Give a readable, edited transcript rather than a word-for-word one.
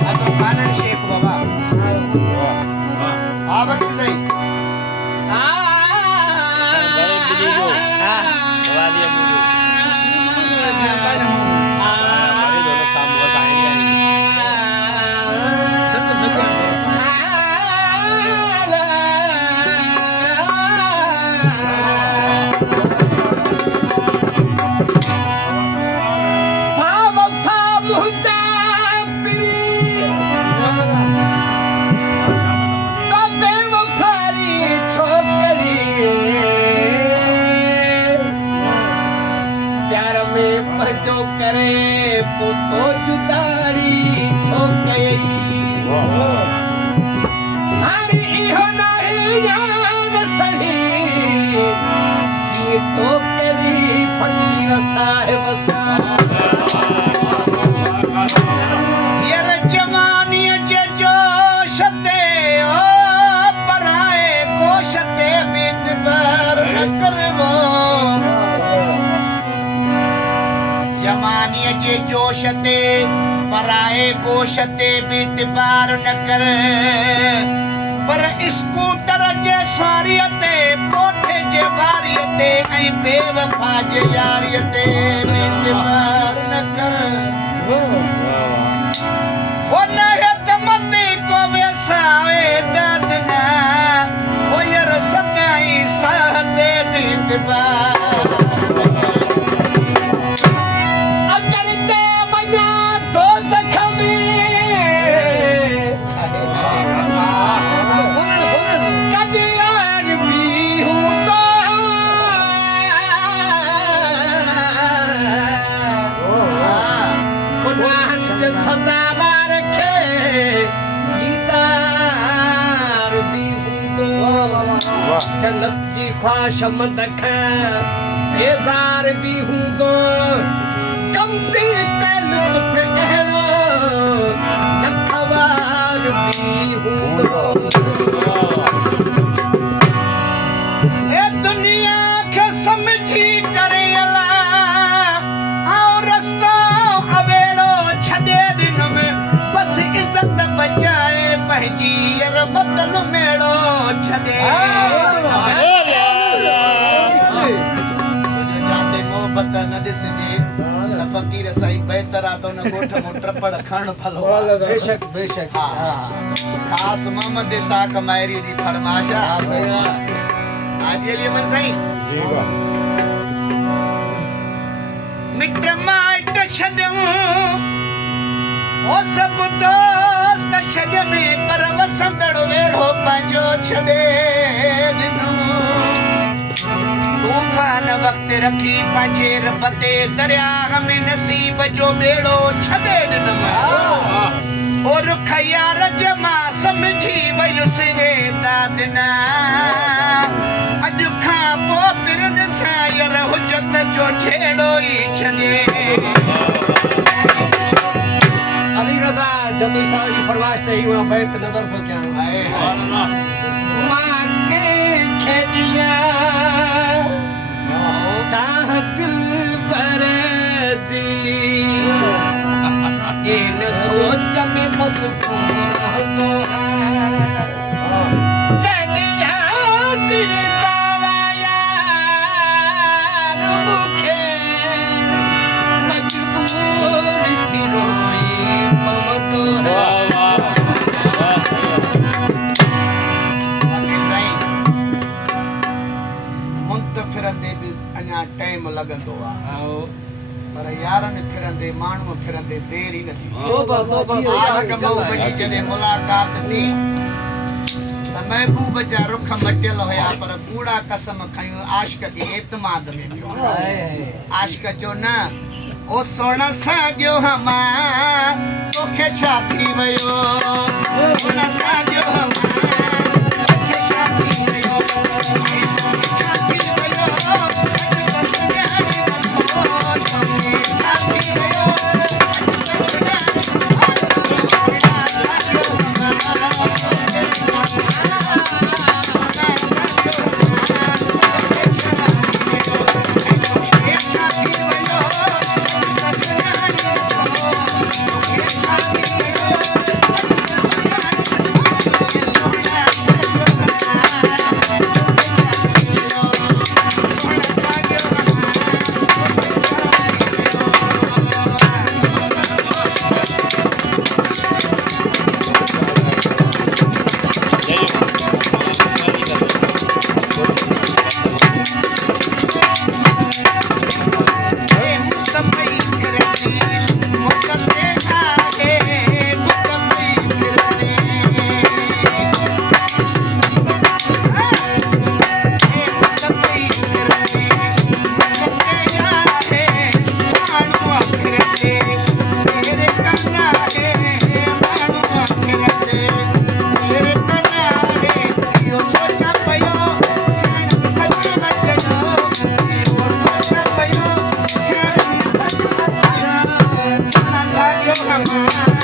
atau kanan Syekh Baba. Apa tu Zai? जो करे पोतो जुदारी छोकई हारी इहो नाही जान सही जी तो करी फकीर साहिब सा ये जवानी जे जोश ते ओ पराए गोश ते बिदबर न करवो जवानी जे जोश ते पराए गोश ते बितबार न कर पर स्कूटर जे सवारीअ ते पोठे जे वारीअ ते ऐं बेवफा जे यारीअ ते बितबार न कर वो न हित मती को वेसावे ददना वो यर सगाई साह ते बितबार जन्नत जी ख्वाहिश मंदख बेज़ार भी हूं तो कम दिल ते लुत्फ अहरो नखवार भी हूं तो ए दुनिया के समझी करे अला आओ रस्तो अवेड़ो छॾे ॾिनम बस इज्जत बचाए पंहिंजी मतल मेड़ो छॾे मोहब्बत न ॾिसजे त फ़कीर साईं बहितर आहे त हुन ॻोठ मां ट्रपड़ खणणु भलो बेशक बेशक हा ख़ासि मोहम्मद इसाक मायरी जी फरमाइश आहे साईं हाजी अली अमन साईं मिट माइट छॾूं ओ सभु दोस्त छॾ में पर वसंदड़ वेड़ो पंहिंजो छॾे ॾिनो तूफ़ान वक़्तु रखी पंहिंजे रब ते दरियाह में नसीब जो बेड़ो छॾे ॾिनम ओ रुख यार जमा सम्झी वयुसि हे दादना अॼु खां पोइ पिरनि सां यार हुजत जो झेड़ो ई छॾे अली रज़ा जदों साहब की फरमाइश ते ही वहां बैत नजर तो क्या है मां के खेदिया ताह दिल बरदी इन सोच में मसकून तो है जगिया दिल दवाया मुखे मजबूर थी रोई टाइम लगंदो आहे पर यारनि फिरंदे माण्हू फिरंदे देर ई न थी जॾहिं मुलाक़ात थी त महबूब जा रुख मटियल हुया पर कूड़ा कसम खयूं आशिक खे एतमाद में पियो आशिक जो न ओ सोन साॻियो हमा तोखे छा थी वियो सोन साॻियो हमा तोखे छा थी वियो छा थी वियो छा थी वियो हमारा